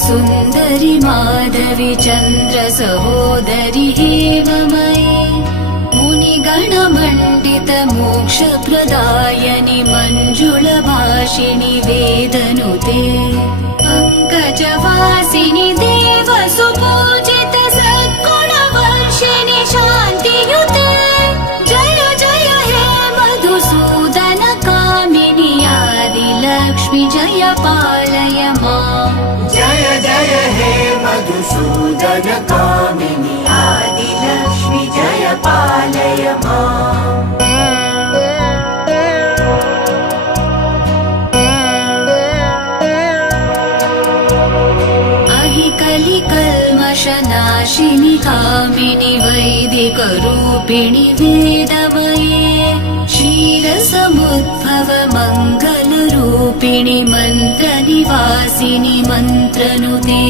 सुन्दरि माधवी चन्द्र सहोदरि हेममयी मुनिगणमण्डित मोक्षप्रदायनि मञ्जुलभाषिणि वेदनुते पङ्कजवासिनि देवसुपूजित सद्गुणवर्षिणि शान्तियुते जय जय हे मधुसूदन कामिनि आदिलक्ष्मि जय पालय माम् जय जय हे मधुसूदन कामिनि आदिलक्ष्मि जय पालय माम् कलिकल्मषनाशिनि कामिनि वैदिकरूपिणि वेदमये क्षीरसमुद्भव मङ्गलरूपिणि मन्त्रनिवासिनि मन्त्रनुते